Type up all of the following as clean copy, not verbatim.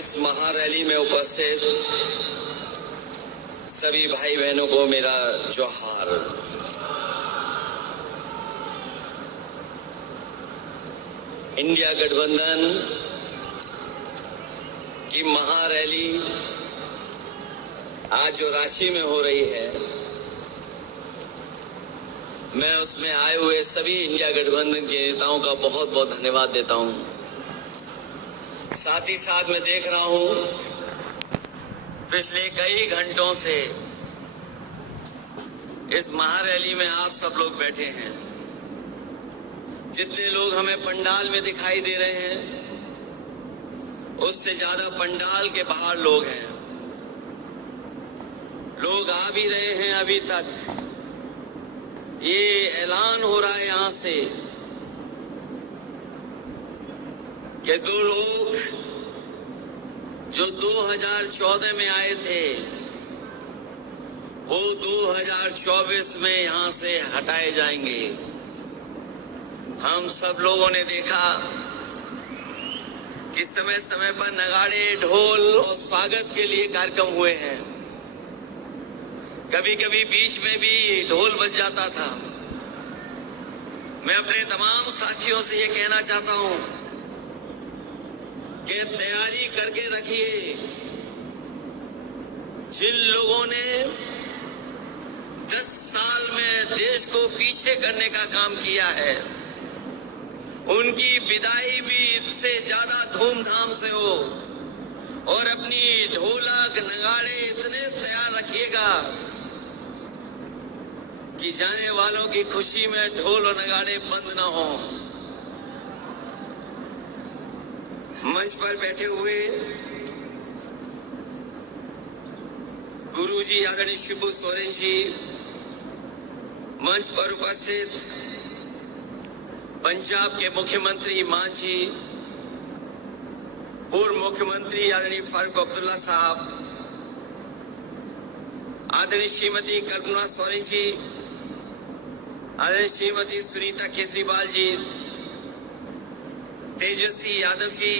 इस महारैली में उपस्थित सभी भाई बहनों को मेरा जोहार। इंडिया गठबंधन की महारैली आज जो रांची में हो रही है, मैं उसमें आए हुए सभी इंडिया गठबंधन के नेताओं का बहुत बहुत धन्यवाद देता हूं। साथ ही साथ मैं देख रहा हूं पिछले कई घंटों से इस महारैली में आप सब लोग बैठे हैं। जितने लोग हमें पंडाल में दिखाई दे रहे हैं, उससे ज्यादा पंडाल के बाहर लोग हैं। लोग आ भी रहे हैं। अभी तक ये ऐलान हो रहा है यहां से कि दो लोग जो 2014 में आए थे, वो 2024 में यहां से हटाए जाएंगे। हम सब लोगों ने देखा कि समय समय पर नगाड़े, ढोल और स्वागत के लिए कार्यक्रम हुए हैं। कभी कभी बीच में भी ढोल बज जाता था। मैं अपने तमाम साथियों से ये कहना चाहता हूं कि तैयारी करके रखिए। जिन लोगों ने 10 साल में देश को पीछे करने का काम किया है, उनकी विदाई भी इससे ज्यादा धूमधाम से हो। और अपनी ढोलक नगाड़े इतने तैयार रखिएगा कि जाने वालों की खुशी में ढोल और नगाड़े बंद ना हो। मंच पर बैठे हुए गुरुजी आदरणीय शिबू सोरेन जी, मंच पर उपस्थित पंजाब के मुख्यमंत्री मान जी, पूर्व मुख्यमंत्री आदरणीय फारूक अब्दुल्ला साहब, आदरणीय श्रीमती कल्पना सोरेन जी, आदरणीय श्रीमती सुनीता केजरीवाल जी, तेजस्वी यादव जी,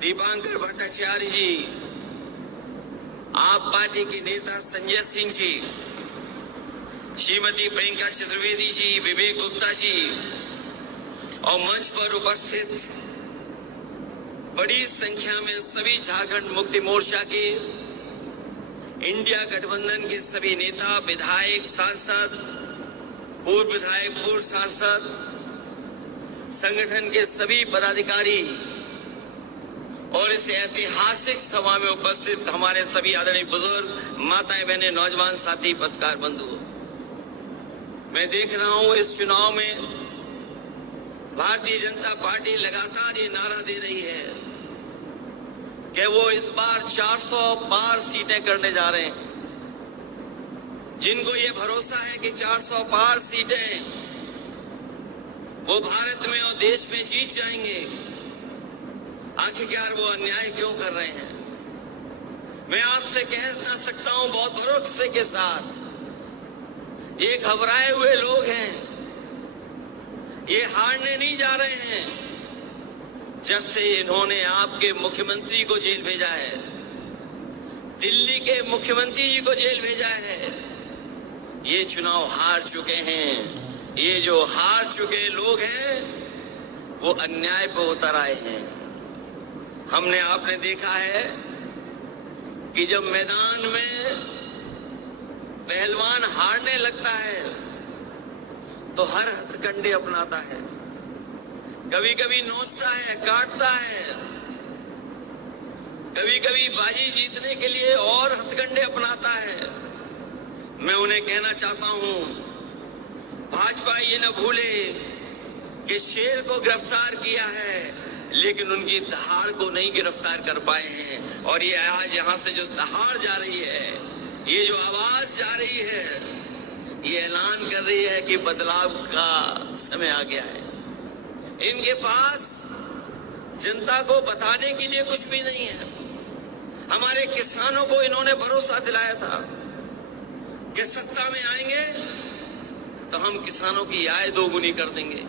दीपांकर भट्टाचार्य जी, आप पार्टी के नेता संजय सिंह जी, श्रीमती प्रियंका चतुर्वेदी जी, विवेक गुप्ता जी और मंच पर उपस्थित बड़ी संख्या में सभी झारखंड मुक्ति मोर्चा के, इंडिया गठबंधन के सभी नेता, विधायक, सांसद, पूर्व विधायक, पूर्व सांसद, संगठन के सभी पदाधिकारी और इस ऐतिहासिक सभा में उपस्थित हमारे सभी आदरणीय बुजुर्ग, माताएं, बहनें, नौजवान साथी, पत्रकार बंधु, मैं देख रहा हूं इस चुनाव में भारतीय जनता पार्टी लगातार ये नारा दे रही है कि वो इस बार 400 पार सीटें करने जा रहे हैं। जिनको ये भरोसा है कि 400 पार सीटें वो भारत में और देश में जीत जाएंगे, आखिरकार वो अन्याय क्यों कर रहे हैं? मैं आपसे कह ना सकता हूं बहुत भरोसे के साथ, ये घबराए हुए लोग हैं, ये हारने नहीं जा रहे हैं। जब से इन्होंने आपके मुख्यमंत्री को जेल भेजा है, दिल्ली के मुख्यमंत्री जी को जेल भेजा है, ये चुनाव हार चुके हैं। ये जो हार चुके लोग हैं वो अन्याय पर उतर आए हैं। हमने आपने देखा है कि जब मैदान में पहलवान हारने लगता है तो हर हथकंडे अपनाता है, कभी कभी नोचता है, काटता है, कभी कभी बाजी जीतने के लिए और हथकंडे अपनाता है। मैं उन्हें कहना चाहता हूं, भाजपा ये न भूले कि शेर को गिरफ्तार किया है, लेकिन उनकी दहाड़ को नहीं गिरफ्तार कर पाए हैं। और ये आज यहां से जो दहाड़ जा रही है, ये जो आवाज जा रही है, ये ऐलान कर रही है कि बदलाव का समय आ गया है। इनके पास जनता को बताने के लिए कुछ भी नहीं है। हमारे किसानों को इन्होंने भरोसा दिलाया था कि सत्ता में आएंगे तो हम किसानों की आय दोगुनी कर देंगे।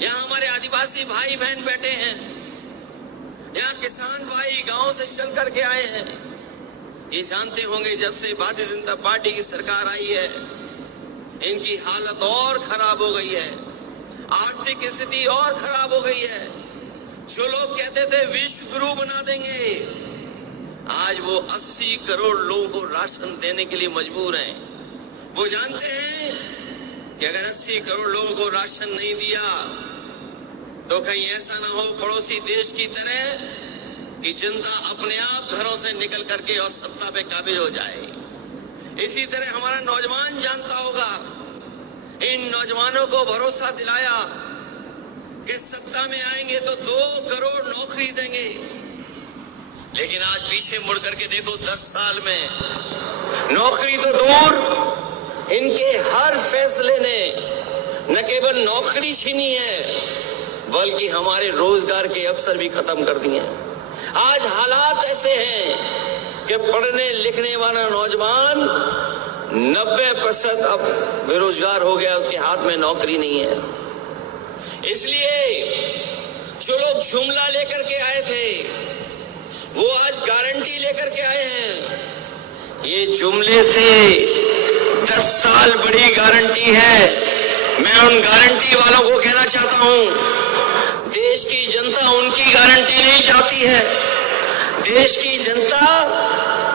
यहाँ हमारे आदिवासी भाई बहन बैठे हैं, यहाँ किसान भाई गांव से चल करके आए हैं। ये जानते होंगे जब से भारतीय जनता पार्टी की सरकार आई है इनकी हालत और खराब हो गई है, आर्थिक स्थिति और खराब हो गई है। जो लोग कहते थे विश्व गुरु बना देंगे, आज वो 80 करोड़ लोगों को राशन देने के लिए मजबूर हैं। वो जानते हैं कि अगर 80 करोड़ लोगों को राशन नहीं दिया तो कहीं ऐसा ना हो पड़ोसी देश की तरह कि जनता अपने आप घरों से निकल करके और सत्ता पे काबिज हो जाए। इसी तरह हमारा नौजवान जानता होगा, इन नौजवानों को भरोसा दिलाया कि सत्ता में आएंगे तो 2 करोड़ नौकरी देंगे, लेकिन आज पीछे मुड़ करके देखो 10 साल में नौकरी तो दूर, इनके हर फैसले ने न केवल नौकरी छीनी है बल्कि हमारे रोजगार के अवसर भी खत्म कर दिए। आज हालात ऐसे हैं कि पढ़ने लिखने वाला नौजवान 90% अब बेरोजगार हो गया, उसके हाथ में नौकरी नहीं है। इसलिए जो लोग जुमला लेकर के आए थे वो आज गारंटी लेकर के आए हैं। ये जुमले से 10 साल बड़ी गारंटी है। मैं उन गारंटी वालों को कहना चाहता हूं, देश की जनता उनकी गारंटी नहीं चाहती है। देश की जनता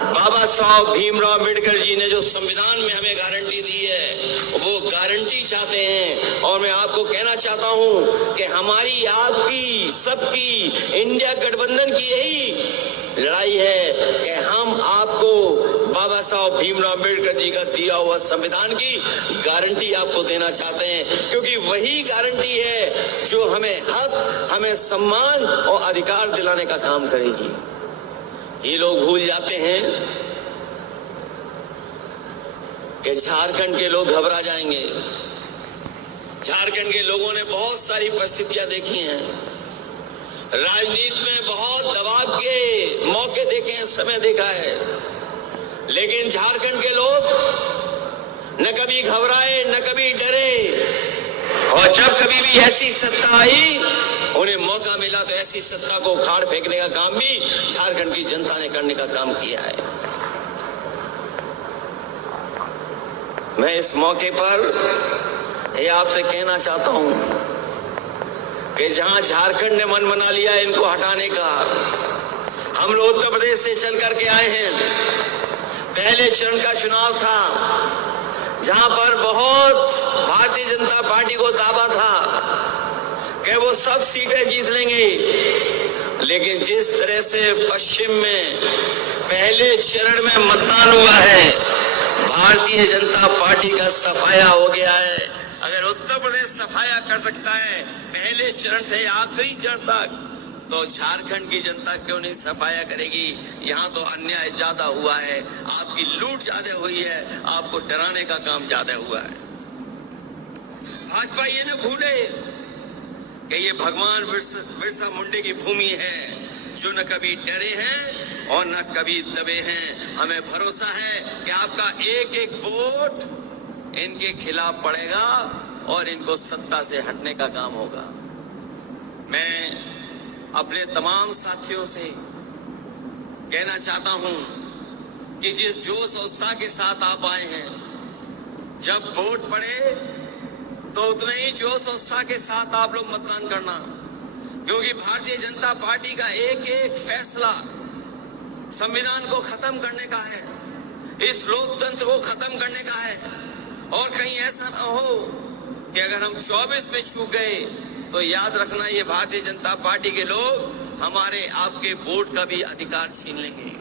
बाबा साहब भीमराव अम्बेडकर जी ने जो संविधान में हमें गारंटी दी है वो गारंटी चाहते हैं। और मैं आपको कहना चाहता हूं कि हमारी, आपकी, सबकी, इंडिया गठबंधन की यही लड़ाई है कि हम आपको बाबा साहब भीमराव अम्बेडकर जी का दिया हुआ संविधान की गारंटी आपको देना चाहते हैं, क्योंकि वही गारंटी है जो हमें हक, हमें सम्मान और अधिकार दिलाने का काम करेगी। ये लोग भूल जाते हैं कि झारखंड के लोग घबरा जाएंगे। झारखंड के लोगों ने बहुत सारी परिस्थितियां देखी हैं, राजनीति में बहुत दबाव के मौके देखे हैं, समय देखा है, लेकिन झारखंड के लोग न कभी घबराए न कभी डरे। और जब कभी भी ऐसी सत्ता आई, उन्हें मौका मिला तो ऐसी सत्ता को उखाड़ फेंकने का काम भी झारखंड की जनता ने करने का काम किया है। मैं इस मौके पर ये आपसे कहना चाहता हूं कि जहां झारखंड ने मन बना लिया इनको हटाने का, हम लोग उत्तर प्रदेश से चल करके आए हैं। पहले चरण का चुनाव था जहां पर बहुत भारतीय जनता पार्टी को दावा था कि वो सब सीटें जीत लेंगे, लेकिन जिस तरह से पश्चिम में पहले चरण में मतदान हुआ है, भारतीय जनता पार्टी का सफाया हो गया है। अगर उत्तर प्रदेश सफाया कर सकता है पहले चरण से आखिरी चरण तक, तो झारखंड की जनता क्यों नहीं सफाया करेगी। यहाँ तो अन्याय ज्यादा हुआ है, आपकी लूट ज्यादा हुई है, आपको डराने का काम ज्यादा हुआ है। भाजपा ये न भूले कि ये भगवान बिरसा मुंडे की भूमि है, जो न कभी डरे हैं और न कभी दबे हैं। हमें भरोसा है कि आपका एक एक वोट इनके खिलाफ पड़ेगा और इनको सत्ता से हटने का काम होगा। मैं अपने तमाम साथियों से कहना चाहता हूं कि जिस जोश और उत्साह के साथ आप आए हैं, जब वोट पड़े तो उतने ही जोश और उत्साह के साथ आप लोग मतदान करना, क्योंकि भारतीय जनता पार्टी का एक एक फैसला संविधान को खत्म करने का है, इस लोकतंत्र को खत्म करने का है। और कहीं ऐसा ना हो कि अगर हम 24 में चूक गए तो याद रखना ये भारतीय जनता पार्टी के लोग हमारे आपके वोट का भी अधिकार छीन लेंगे।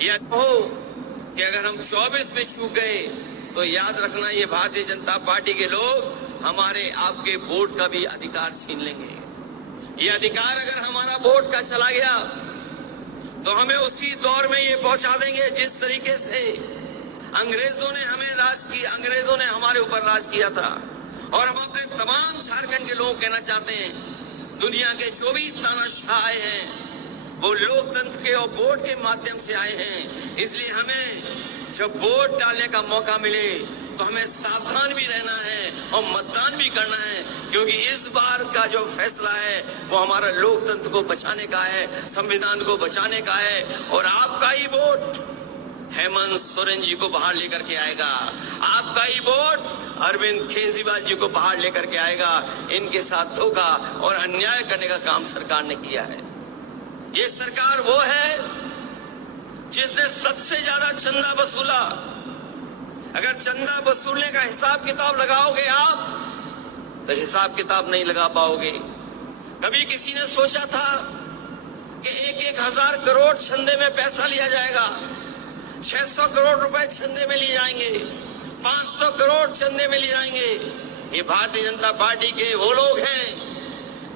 या हो कि अगर हम 24 में चूक गए तो याद रखना ये भारतीय जनता पार्टी के लोग हमारे आपके वोट का भी अधिकार छीन लेंगे। ये अधिकार अगर हमारा वोट का चला गया तो हमें उसी दौर में ये पहुंचा देंगे जिस तरीके से अंग्रेजों ने हमें राज किया, अंग्रेजों ने हमारे ऊपर राज किया था। और हम अपने तमाम झारखंड के लोग कहना चाहते हैं, दुनिया के जो भी तानाशाह आए हैं वो लोकतंत्र के और वोट के माध्यम से आए हैं। इसलिए हमें जब वोट डालने का मौका मिले तो हमें सावधान भी रहना है और मतदान भी करना है, क्योंकि इस बार का जो फैसला है वो हमारा लोकतंत्र को बचाने का है, संविधान को बचाने का है। और आपका ही वोट हेमंत सोरेन जी को बाहर लेकर के आएगा, आपका ही वोट अरविंद केजरीवाल जी को बाहर लेकर के आएगा। इनके साथ धोखा और अन्याय करने का काम सरकार ने किया है। ये सरकार वो है जिसने सबसे ज्यादा चंदा वसूला। अगर चंदा वसूलने का हिसाब किताब लगाओगे आप, तो हिसाब किताब नहीं लगा पाओगे। कभी किसी ने सोचा था कि 1,000 करोड़ चंदे में पैसा लिया जाएगा, 600 करोड़ रुपए चंदे में लिए जाएंगे, 500 करोड़ चंदे में लिए जाएंगे। ये भारतीय जनता पार्टी के वो लोग हैं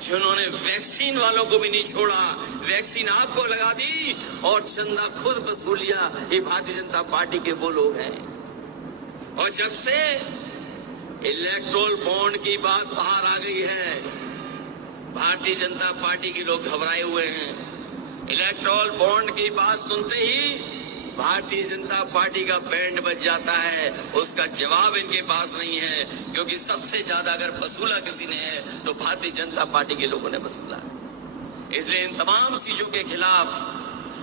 जिन्होंने वैक्सीन वालों को भी नहीं छोड़ा, वैक्सीन आपको लगा दी और चंदा खुद वसूल लिया। ये भारतीय जनता पार्टी के वो लोग हैं। और जब से इलेक्टोरल बॉन्ड की बात बाहर आ गई है, भारतीय जनता पार्टी के लोग घबराए हुए हैं। इलेक्टोरल बॉन्ड की बात सुनते ही भारतीय जनता पार्टी का बैंड बज जाता है। उसका जवाब इनके पास नहीं है, क्योंकि सबसे ज्यादा अगर वसूला किसी ने है तो भारतीय जनता पार्टी के लोगों ने वसूला। इसलिए इन तमाम चीजों के खिलाफ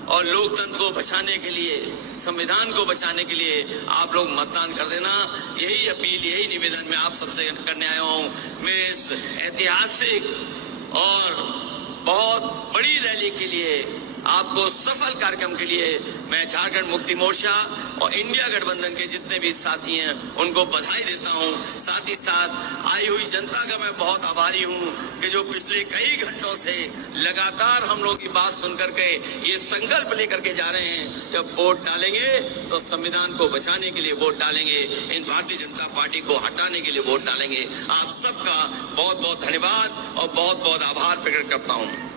और लोकतंत्र को बचाने के लिए, संविधान को बचाने के लिए आप लोग मतदान कर देना। यही अपील, यही निवेदन मैं आप सबसे करने आया हूं। मैं इस ऐतिहासिक और बहुत बड़ी रैली के लिए, आपको सफल कार्यक्रम के लिए मैं झारखंड मुक्ति मोर्चा और इंडिया गठबंधन के जितने भी साथी हैं उनको बधाई देता हूं। साथ ही साथ आई हुई जनता का मैं बहुत आभारी हूं कि जो पिछले कई घंटों से लगातार हम लोग की बात सुनकर के ये संकल्प लेकर के जा रहे हैं, जब वोट डालेंगे तो संविधान को बचाने के लिए वोट डालेंगे, इन भारतीय जनता पार्टी को हटाने के लिए वोट डालेंगे। आप सबका बहुत बहुत धन्यवाद और बहुत बहुत आभार प्रकट करता हूं।